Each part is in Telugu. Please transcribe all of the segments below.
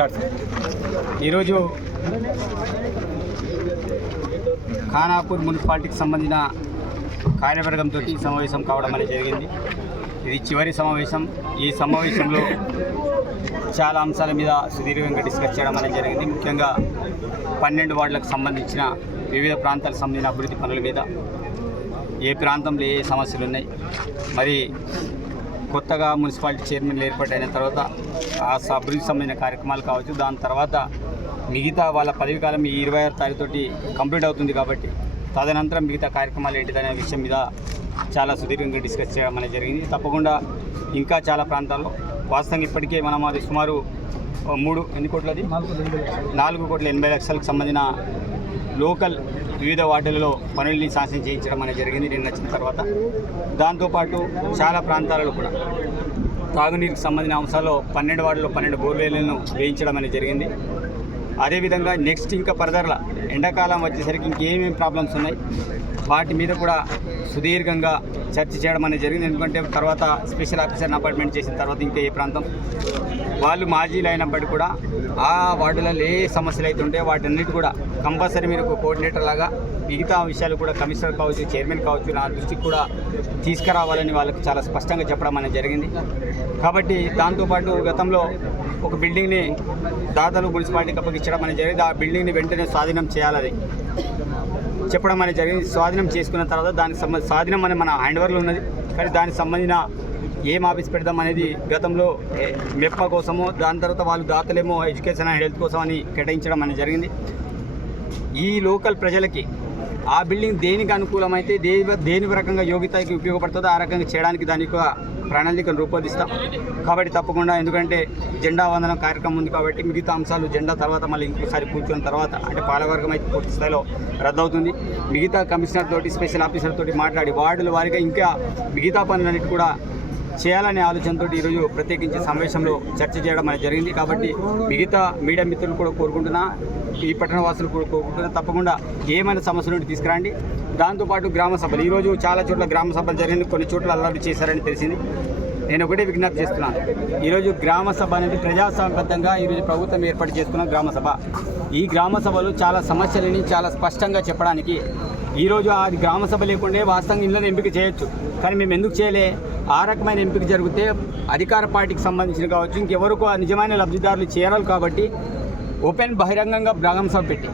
నమస్కారం సార్. ఈరోజు ఖానాపూర్ మున్సిపాలిటీకి సంబంధించిన కార్యవర్గంతో సమావేశం కావడం అనేది జరిగింది. ఇది చివరి సమావేశం. ఈ సమావేశంలో చాలా అంశాల మీద సుదీర్ఘంగా డిస్కస్ చేయడం అనేది జరిగింది. ముఖ్యంగా 12 వార్డులకు సంబంధించిన వివిధ ప్రాంతాలకు సంబంధించిన అభివృద్ధి పనుల మీద, ఏ ప్రాంతంలో ఏ సమస్యలు ఉన్నాయి, మరి కొత్తగా మున్సిపాలిటీ చైర్మన్లు ఏర్పాటైన తర్వాత ఆ అభివృద్ధికి సంబంధించిన కార్యక్రమాలు కావచ్చు, దాని తర్వాత మిగతా వాళ్ళ పదవి కాలం ఈ 26 తారీఖుతోటి కంప్లీట్ అవుతుంది కాబట్టి తదనంతరం మిగతా కార్యక్రమాలు ఏంటిదనే విషయం మీద చాలా సుదీర్ఘంగా డిస్కస్ చేయడం అనేది జరిగింది. తప్పకుండా ఇంకా చాలా ప్రాంతాల్లో వాస్తవంగా ఇప్పటికే మనం అది సుమారు 4 కోట్ల 80 లక్షలకు సంబంధించిన లోకల్ వివిధ వార్డులలో పనుల్ని శాంక్షన్ చేయించడం అనేది జరిగింది నిన్న వచ్చిన తర్వాత. దాంతోపాటు చాలా ప్రాంతాలలో కూడా తాగునీరుకు సంబంధించిన అంశాల్లో 12 వార్డుల్లో 12 బోర్వెల్లను వేయించడం అనేది జరిగింది. అదేవిధంగా నెక్స్ట్ ఇంకా ఫర్దర్లా ఎండాకాలం వచ్చేసరికి ఇంకేమేమి ప్రాబ్లమ్స్ ఉన్నాయి వాటి మీద కూడా సుదీర్ఘంగా చర్చ చేయడం అనేది జరిగింది. ఎందుకంటే తర్వాత స్పెషల్ ఆఫీసర్ని అపాయింట్మెంట్ చేసిన తర్వాత ఇంకా ఏ ప్రాంతం వాళ్ళు మాజీలు అయినప్పటికీ కూడా ఆ వార్డులలో ఏ సమస్యలు అయితే ఉంటే వాటన్నిటి కూడా కంపల్సరీ మీరు ఒక కోఆర్డినేటర్ లాగా మిగతా విషయాలు కూడా కమిషనర్ కావచ్చు, చైర్మన్ కావచ్చు, నా దృష్టికి కూడా తీసుకురావాలని వాళ్ళకి చాలా స్పష్టంగా చెప్పడం అనేది జరిగింది. కాబట్టి దాంతోపాటు గతంలో ఒక బిల్డింగ్ని దాదాపు మున్సిపాలిటీకి అప్పగించడం అనేది జరిగింది. ఆ బిల్డింగ్ని వెంటనే స్వాధీనం చేయాలని చెప్పడం అనేది జరిగింది. స్వాధీనం చేసుకున్న తర్వాత దానికి స్వాధీనం అనేది మన హ్యాండ్ ఓవర్లో ఉన్నది. కానీ దానికి సంబంధించిన ఏం ఆఫీస్ పెడదాం అనేది గతంలో మెప్ప కోసమో, దాని తర్వాత వాళ్ళు దాతలేమో ఎడ్యుకేషన్ అండ్ హెల్త్ కోసం అని కేటాయించడం అనేది జరిగింది. ఈ లోకల్ ప్రజలకి ఆ బిల్డింగ్ దేనికి అనుకూలమైతే దేని రకంగా యోగ్యతకి ఉపయోగపడుతుందో ఆ రకంగా చేయడానికి దానికి ప్రణాళికను రూపొందిస్తాం. కాబట్టి తప్పకుండా, ఎందుకంటే జెండా వందనం కార్యక్రమం ఉంది కాబట్టి మిగతా అంశాలు జెండా తర్వాత మళ్ళీ ఇంకోసారి కూర్చున్న తర్వాత అంటే పాలవర్గం అయితే పూర్తి స్థాయిలో రద్దవుతుంది. మిగతా కమిషనర్ తోటి, స్పెషల్ ఆఫీసర్ తోటి మాట్లాడి వార్డుల వారిగా ఇంకా మిగతా పనులన్నిటి కూడా చేయాలనే ఆలోచనతో ఈరోజు ప్రత్యేకించి సమావేశంలో చర్చ చేయడం అనేది జరిగింది. కాబట్టి మిగతా మీడియా మిత్రులు కూడా కోరుకుంటున్నా, ఈ పట్టణ వాసులు కూడా కోరుకుంటున్నా, తప్పకుండా ఏమైనా సమస్యల నుండి తీసుకురండి. దాంతోపాటు గ్రామ సభలు, ఈరోజు చాలా చోట్ల గ్రామ సభలు జరిగింది, కొన్ని చోట్ల అల్లరి చేశారని తెలిసింది. నేను ఒకటే విజ్ఞప్తి చేస్తున్నాను, ఈరోజు గ్రామ సభ అనేది ప్రజాస్వామ్యబద్ధంగా ఈరోజు ప్రభుత్వం ఏర్పాటు చేసుకున్న గ్రామ సభ. ఈ గ్రామ సభలు చాలా సమస్యలని చాలా స్పష్టంగా చెప్పడానికి ఈరోజు ఆ గ్రామ సభ లేకుండే వాస్తవంగా ఇళ్ళని ఎంపిక చేయొచ్చు. కానీ మేము ఎందుకు చేయలే? ఆ రకమైన ఎంపిక జరిగితే అధికార పార్టీకి సంబంధించిన కావచ్చు, ఇంకెవరకు నిజమైన లబ్ధిదారులు చేరాలి కాబట్టి ఓపెన్ బహిరంగంగా గ్రామ సభ పెట్టి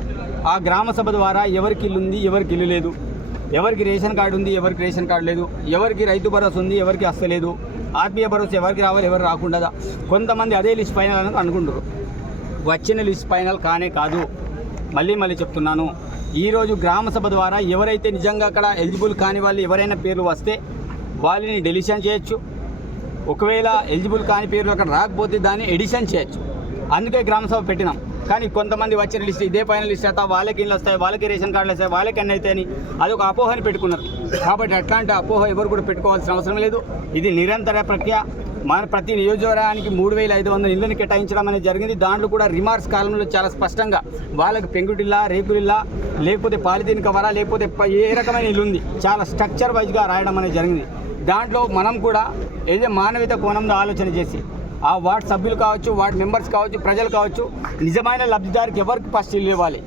ఆ గ్రామ సభ ద్వారా ఎవరికి ఇల్లు ఉంది, ఎవరికి ఇల్లు లేదు, ఎవరికి రేషన్ కార్డు ఉంది, ఎవరికి రేషన్ కార్డు లేదు, ఎవరికి రైతు భరోసా ఉంది, ఎవరికి అస్సలేదు, ఆత్మీయ భరోసా ఎవరికి రావాలి, ఎవరు రాకుండా కొంతమంది అదే లిస్ట్ ఫైనల్ అని అనుకుంటారు. వచ్చిన లిస్ట్ ఫైనల్ కానే కాదు. మళ్ళీ చెప్తున్నాను, ఈరోజు గ్రామ సభ ద్వారా ఎవరైతే నిజంగా అక్కడ ఎలిజిబుల్ కాని వాళ్ళు ఎవరైనా పేర్లు వస్తే వాళ్ళని డెలిషన్ చేయొచ్చు. ఒకవేళ ఎలిజిబుల్ కాని పేర్లు అక్కడ రాకపోతే దాన్ని ఎడిషన్ చేయొచ్చు. అందుకే గ్రామ సభ పెట్టినాం. కానీ కొంతమంది వచ్చిన లిస్ట్ ఇదే ఫైనల్ లిస్ట్ అయితే వాళ్ళకి ఇళ్ళు వస్తాయి, వాళ్ళకి రేషన్ కార్డులు వస్తాయి, వాళ్ళకి అన్నీ అవుతాయని అది ఒక అపోహని పెట్టుకున్నారు. కాబట్టి అట్లాంటి అపోహ ఎవరు కూడా పెట్టుకోవాల్సిన అవసరం లేదు. ఇది నిరంతర ప్రక్రియ. మన ప్రతి నియోజకవర్గానికి 3500 ఇళ్ళని కేటాయించడం అనేది జరిగింది. దాంట్లో కూడా రిమార్క్స్ కాలంలో చాలా స్పష్టంగా వాళ్ళకి పెంకుటిల్లా, రేకులిల్లా, లేకపోతే పాలిథీన్ కవరా, లేకపోతే ఏ రకమైన ఇల్లు ఉంది చాలా స్ట్రక్చర్ వైజ్గా రాయడం అనేది జరిగింది. దాంట్లో మనం కూడా ఏదో మానవీయత కోణంలో ఆలోచన చేసి ఆ వార్డు సభ్యులు కావచ్చు, వార్డు మెంబర్స్ కావచ్చు, ప్రజలు కావచ్చు, నిజమైన లబ్ధిదారికి ఎవరికి ఫస్ట్ ఇల్లు ఇవ్వాలి.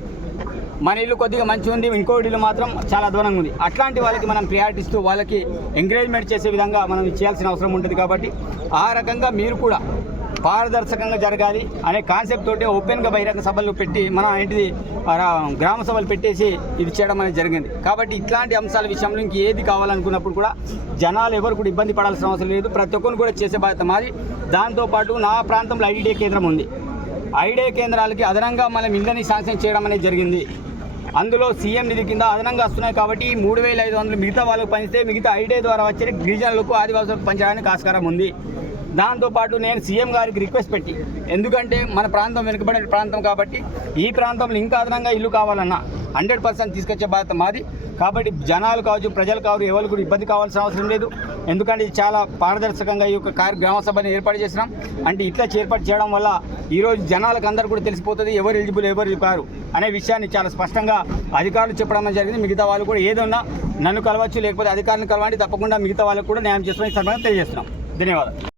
మన ఇల్లు కొద్దిగా మంచిగా ఉంది, ఇంకో ఇల్లు మాత్రం చాలా అధ్వానంగా ఉంది, అట్లాంటి వాళ్ళకి మనం ప్రియారిటీ ఇస్తూ వాళ్ళకి ఎంకరేజ్మెంట్ చేసే విధంగా మనం చేయాల్సిన అవసరం ఉంటుంది. కాబట్టి ఆ రకంగా మీరు కూడా పారదర్శకంగా జరగాలి అనే కాన్సెప్ట్ తోటి ఓపెన్గా బహిరంగ సభలు పెట్టి మనం ఏంటిది గ్రామ సభలు పెట్టేసి ఇది చేయడం అనేది జరిగింది. కాబట్టి ఇట్లాంటి అంశాల విషయంలో ఇంకేది కావాలనుకున్నప్పుడు కూడా జనాలు ఎవరు కూడా ఇబ్బంది పడాల్సిన అవసరం లేదు. ప్రతి ఒక్కరిని కూడా చేసే బాధ్యత మాది. దాంతోపాటు నా ప్రాంతంలో ఐడిడిఏ కేంద్రం ఉంది. ఐడిడిఏ కేంద్రాలకి అదనంగా మనం ఇళ్ళని శాంక్షన్ చేయడం అనేది జరిగింది. అందులో సీఎం నిధి కింద అదనంగా వస్తున్నాయి కాబట్టి 3500 మిగతా వాళ్ళకు పనిస్తే మిగతా ఐడిడిఏ ద్వారా వచ్చే గిరిజనులకు, ఆదివాసులకు పనిచేయడానికి ఆస్కారం ఉంది. దాంతోపాటు నేను సీఎం గారికి రిక్వెస్ట్ పెట్టి, ఎందుకంటే మన ప్రాంతం వెనుకబడిన ప్రాంతం కాబట్టి ఈ ప్రాంతంలో ఇంకా అదనంగా ఇల్లు కావాలన్నా 100% తీసుకొచ్చే బాధ్యత మాది. కాబట్టి జనాలు కావచ్చు, ప్రజలు కావచ్చు, ఎవరు కూడా ఇబ్బంది కావాల్సిన అవసరం లేదు. ఎందుకంటే ఇది చాలా పారదర్శకంగా ఈ యొక్క గ్రామ సభని ఏర్పాటు చేసినాం. అంటే ఇట్లా ఏర్పాటు చేయడం వల్ల ఈరోజు జనాలకు అందరూ కూడా తెలిసిపోతుంది ఎవరు ఎలిజిబుల్, ఎవరు కారు అనే విషయాన్ని చాలా స్పష్టంగా అధికారులు చెప్పడం జరిగింది. మిగతా వాళ్ళు కూడా ఏదన్నా నన్ను కలవచ్చు, లేకపోతే అధికారులను కలవండి, తప్పకుండా మిగతా వాళ్ళకు కూడా న్యాయం చేస్తామని తెలియజేస్తున్నాం. ధన్యవాదాలు.